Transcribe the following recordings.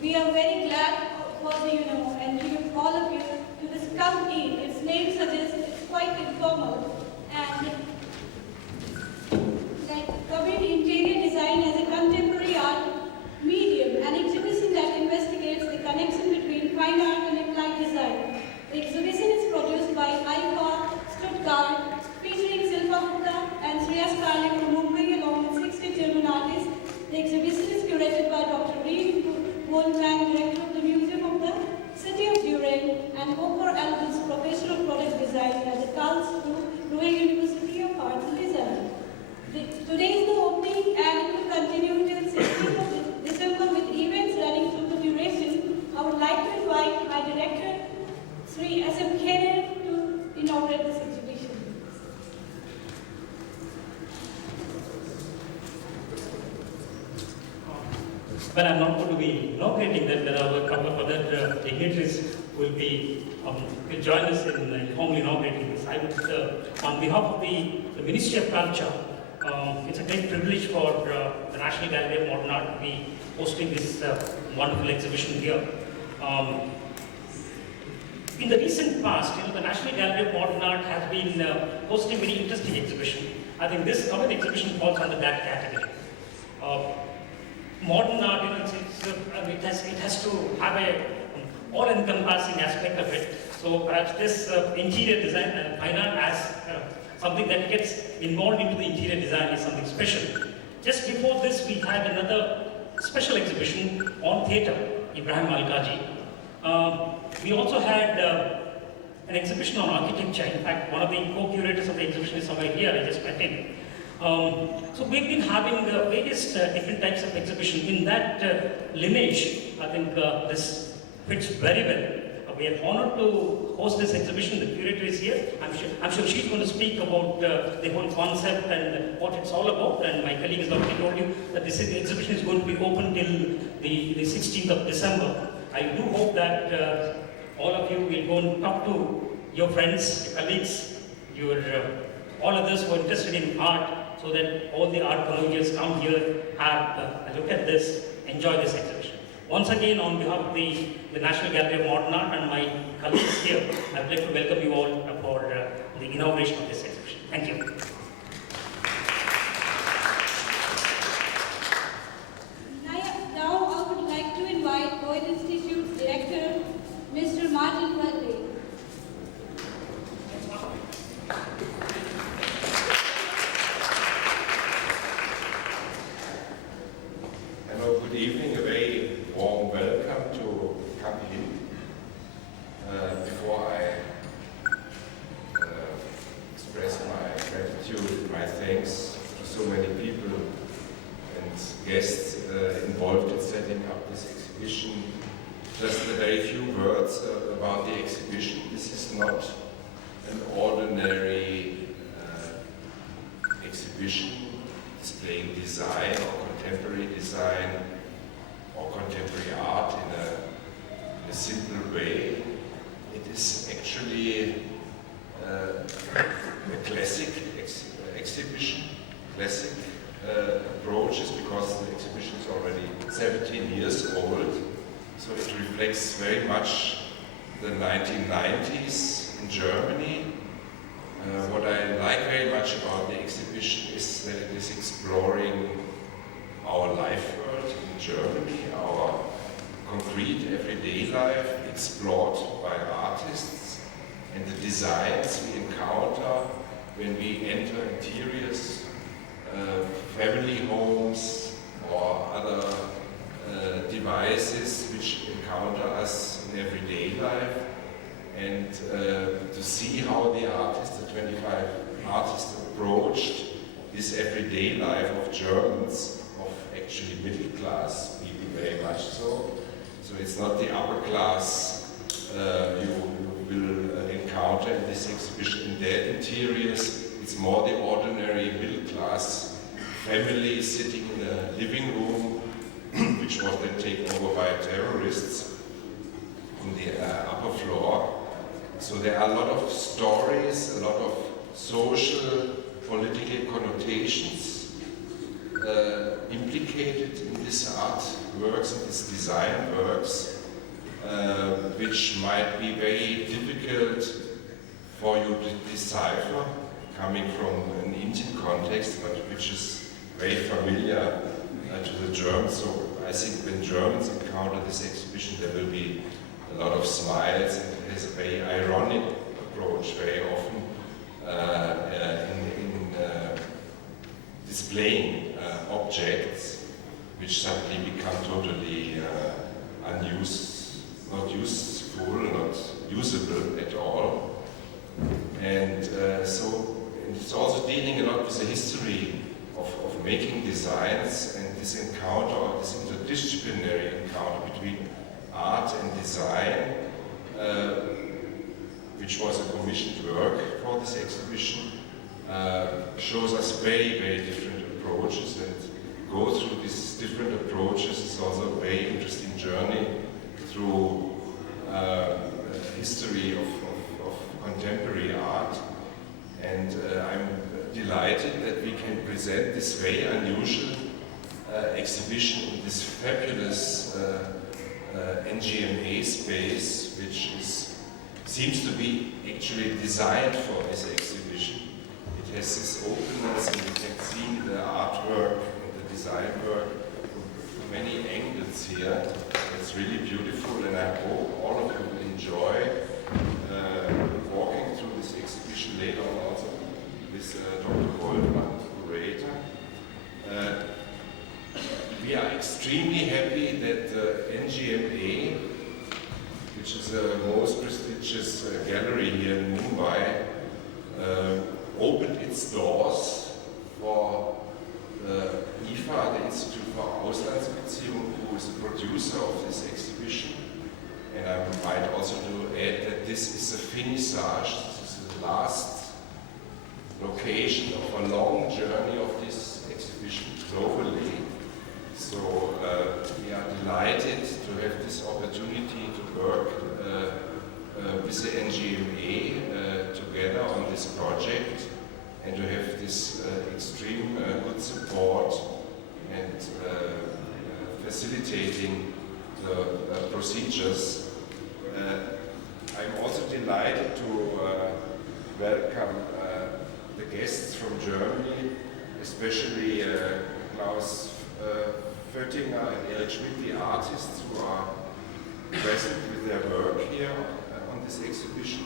We are very glad for the, and to all of you, to this company. Its name suggests it's quite informal. And like Govt interior design as a contemporary art medium, an exhibition that investigates the connection between fine art and applied design. The exhibition is produced by IFA Stuttgart, featuring Shilpa Gupta and Shreyas Karle from Mumbai along with 60 German artists. The exhibition is curated by Dr. Goethe-Institut, director of the Museum of the City of Duran, and Oker Albans, professor of product design at the Karle University of Arts and Design. Today is the opening and it will continue till 16th of December with events running through the duration. I would like to invite my director, Shreyas, to inaugurate this exhibition. Well, I'm not going to be inaugurating that. There are a couple of other dignitaries will join us in informally inaugurating this. I would, on behalf of the Ministry of Culture, it's a great privilege for the National Gallery of Modern Art to be hosting this wonderful exhibition here. In the recent past, the National Gallery of Modern Art has been hosting very interesting exhibition. I think this current exhibition falls under that category. Modern art, it has to have a all-encompassing aspect of it. So perhaps this interior design and fine art as something that gets involved into the interior design is something special. Just before this, we had another special exhibition on theatre, Ibrahim Alkaji. We also had an exhibition on architecture. In fact, one of the co-curators of the exhibition is somewhere here. I just met him. So we've been having various different types of exhibition. In that lineage, I think this fits very well. We are honored to host this exhibition. The curator is here. I'm sure she's going to speak about the whole concept and what it's all about. And my colleague has already told you that this exhibition is going to be open till the 16th of December. I do hope that all of you will go and talk to your friends, your colleagues, all others who are interested in art, so that all the art collegians come here, have a look at this, enjoy this exhibition. Once again, on behalf of the National Gallery of Modern Art and my colleagues here, I would like to welcome you all for the inauguration of this exhibition. Thank you. Now I would like to invite Goethe-Institut's director, Mr. Karle. Hello, good evening. A very warm welcome to come here. Before I express my gratitude, my thanks to so many people and guests involved in setting up this exhibition, just a very few words about the exhibition. This is not an ordinary exhibition displaying design or contemporary design or contemporary art in a simple way. It is actually a classic exhibition, classic approaches, because the exhibition is already 17 years old. So it reflects very much the 1990s in Germany. What I like very much about the exhibition is that it is exploring our life world in Germany, our concrete everyday life explored by artists, and the designs we encounter when we enter interiors, family homes or other devices which encounter us in everyday life, and to see how the artists, the 25 artists, approached this everyday life of Germans, of actually middle class people, very much so. So it's not the upper class you will encounter in this exhibition in their interiors. It's more the ordinary middle class family sitting in a living room, which was then taken over by terrorists on the upper floor. So there are a lot of stories, a lot of social, political connotations implicated in this art works and these design works, which might be very difficult for you to decipher, coming from an Indian context, but which is very familiar to the Germans. So I think when Germans encounter this exhibition, there will be a lot of smiles, and it has a very ironic approach very often in displaying objects which suddenly become totally unused, not useful, not usable at all. And so it's also dealing a lot with the history of making designs and this encounter, this interdisciplinary encounter between art and design, which was a commissioned work for this exhibition, shows us very, very different approaches, and go through these different approaches is also a very interesting journey through history of contemporary art. And I'm delighted that we can present this very unusual exhibition in this fabulous NGMA space, which seems to be actually designed for this exhibition. It has this openness, and you can see the artwork and the design work from many angles here. It's really beautiful, and I hope all of you will enjoy walking through this exhibition later on also with Dr. Goldman, the curator. We are extremely happy that NGMA, which is the most prestigious gallery here in Mumbai, opened its doors for IFA, the Institute for Auslandsbeziehungen, who is the producer of this exhibition. And I might also to add that this is a finissage, this is the last location of a long journey of this exhibition globally. So we are delighted to have this opportunity to work with the NGMA together on this project, and to have this extreme good support and facilitating the procedures. I'm also delighted to welcome the guests from Germany, especially Klaus Föttinger and Erich Schmidt, the artists who are present with their work here on this exhibition.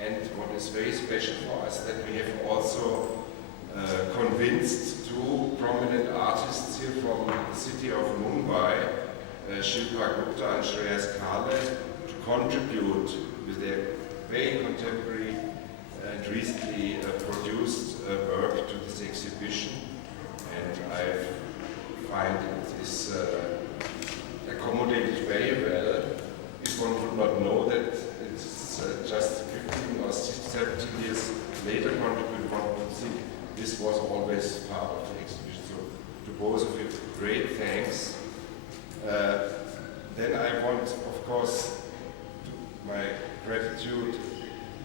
And what is very special for us, that we have also convinced two prominent artists here from the city of Mumbai, Shilpa, Gupta and Shreyas, Karle, to contribute with their very contemporary and recently produced work to this exhibition. And I find it is accommodated very well. If one would not know that it's just 15 or 17 years later contributed, one would think this was always part of the exhibition. So to both of you, great thanks. Then I want, of course, my gratitude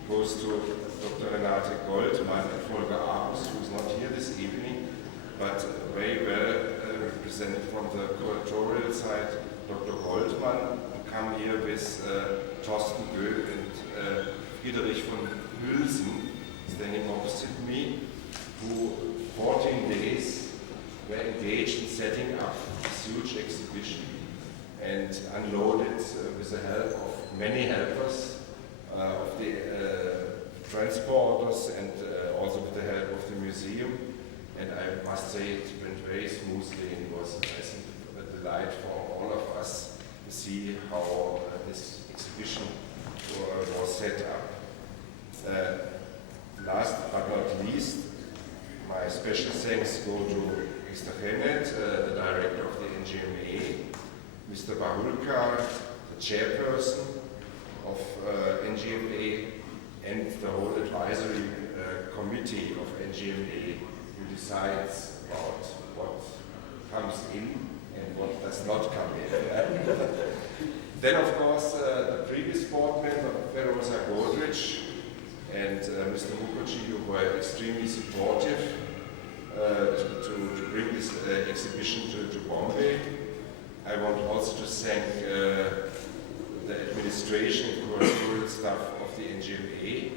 goes to Dr. Renate Goldman and Volker Arus, who is not here this evening, but very well represented from the curatorial side, Dr. Goldman, who come here with Thorsten Goethe and Friedrich von Hülsen, standing opposite me, who 14 days were engaged in setting up this huge exhibition and unloaded with the help of many helpers, of the transporters, and also with the help of the museum. And I must say it went very smoothly, and it was, I think, a delight for all of us to see how this exhibition was set up. Last but not least, my special thanks go to Mr. Hennet, the director of the NGMA, Mr. Bahulka, the chairperson of NGMA, and the whole advisory committee of NGMA, who decides about what comes in and what does not come in. Then, of course, the previous board member, Feroza Godrich, and Mr. Mukherjee, who were extremely supportive to bring this exhibition to Bombay. I want also to thank the administration and curatorial staff of the NGMA,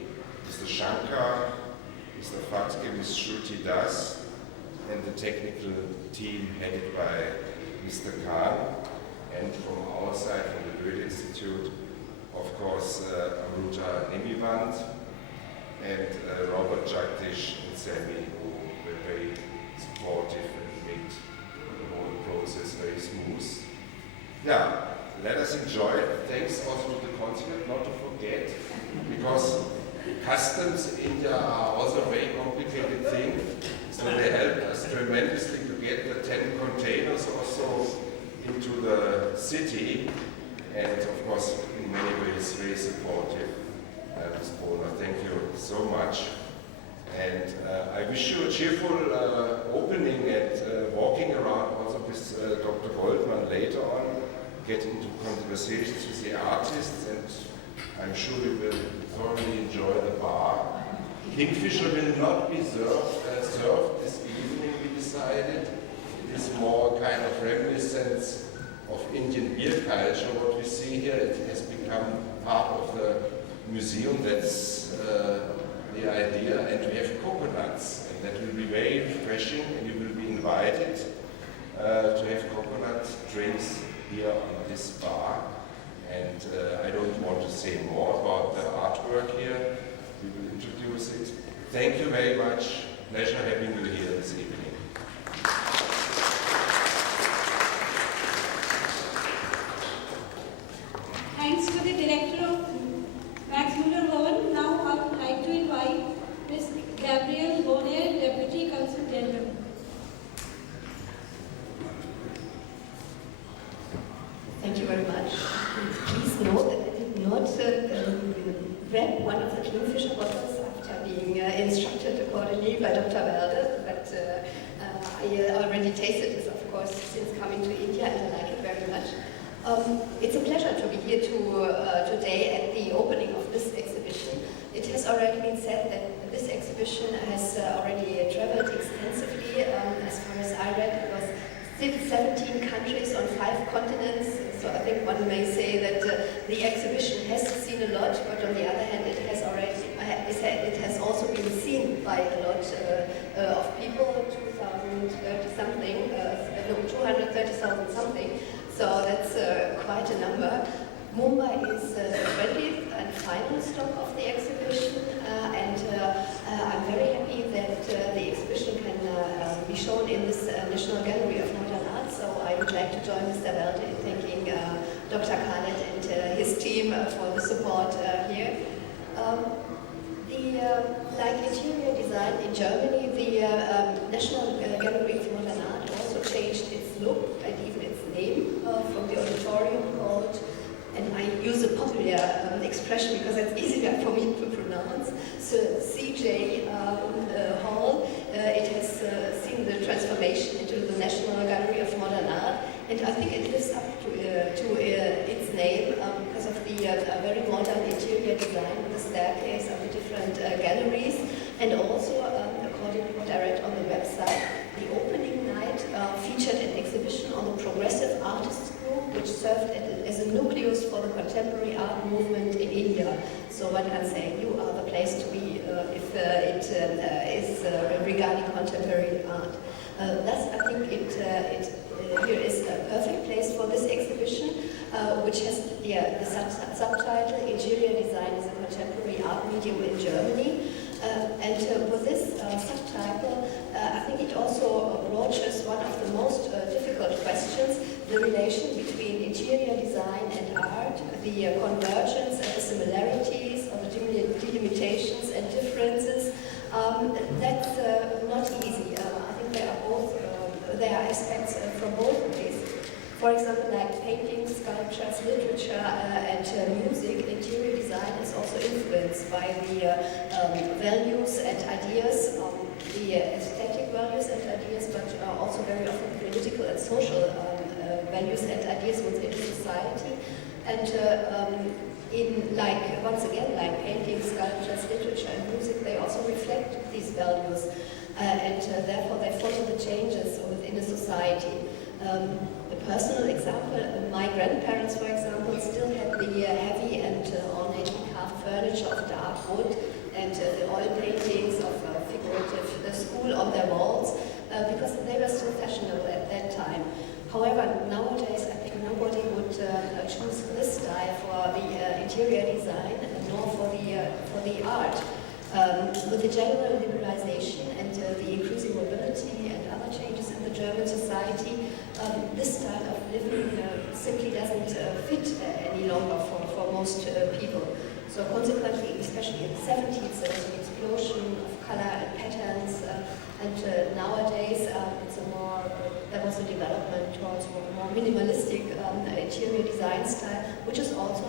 Mr. Shankar, Mr. Fatke, Ms. Shruti Das, and the technical team headed by Mr. Khan, and from our side, from the Goethe-Institut, of course, Amruta Nemivand, and Robert Jagdish and Sammy, who were very supportive and made the whole process very smooth. Yeah, let us enjoy it. Thanks also to the consulate, not to forget, because customs in India are also a very complicated thing, so they helped us tremendously to get the 10 containers also into the city, and of course in many ways very supportive. Ms. Bohler, thank you so much, and I wish you a cheerful opening and walking around also with Dr. Goldman later on, get into conversations with the artists, and I'm sure you will thoroughly enjoy the bar. Kingfisher will not be served this evening, we decided. It is more kind of reminiscence of Indian beer culture, what we see here. It has become part of the museum, that's the idea. And we have coconuts, and that will be very refreshing, and you will be invited to have coconut drinks here on this bar. And I don't want to say more about the artwork here. We will introduce it. Thank you very much. Pleasure having you here this evening. Thanks to the director of Mueller Bhavan. Now I would like to invite Ms. Gabrielle Bonner, Deputy Consul General. Thank you very much. Please note that I did not grab one of the Kingfisher bottles after being instructed accordingly by Dr. Welde, but I already tasted this, of course, since coming to India, and I like it very much. It's a pleasure to be here today at the opening of this exhibition. It has already been said that this exhibition has already traveled extensively. As far as I read, it was 17 countries on 5 continents, so I think one may say that the exhibition has seen a lot, but on the other hand, it has also been seen by a lot of people, 230,000 something, so that's quite a number. Mumbai is the 20th and final stop of the exhibition, and I'm very happy that the exhibition can be shown in this National Gallery of Modern Art, so I would like to join Mr. Welde in thanking Dr. Karle and his team for the support here. Like interior design in Germany, the National Gallery of Modern Art also changed its look and even its name from the auditorium called, and I use a popular expression because it's easier for me to pronounce, so CJ Hall. It has seen the transformation into the National Gallery of Modern Art, and I think it lives up to its name because of the very modern interior design with the staircase of the different galleries, and also, according to what I read on the website, the opening night featured an exhibition on the Progressive Artists Group, which served as a nucleus for the contemporary art movement in India. So one can say you are the place to be if it is regarding contemporary art. Thus, I think here is a perfect place for this exhibition, which has the subtitle Interior Design as a Contemporary Art Medium in Germany. And with this subtitle, I think it also broaches one of the most difficult questions, the relation between interior design and art, the convergence and the similarities, or the delimitations and differences. That's not easy. I think there are aspects from both ways. For example, like painting, sculptures, literature, and music, interior design is also influenced by the values and ideas, the aesthetic values and ideas, but also very often political and social values and ideas within society. And once again, like painting, sculptures, literature, and music, they also reflect these values, and therefore they follow the changes within a society. A personal example, my grandparents, for example, still had the heavy and ornately carved furniture of dark wood and the oil paintings of figurative school on their walls because they were still fashionable at that time. However, nowadays I think nobody would choose this style for the interior design nor for the art. With the general liberalization and the increasing mobility and other changes in the German society, this style of living simply doesn't fit any longer for most people. So consequently, especially in the 70s, there was an explosion of color and patterns, and nowadays there was a development towards more minimalistic interior design style, which is also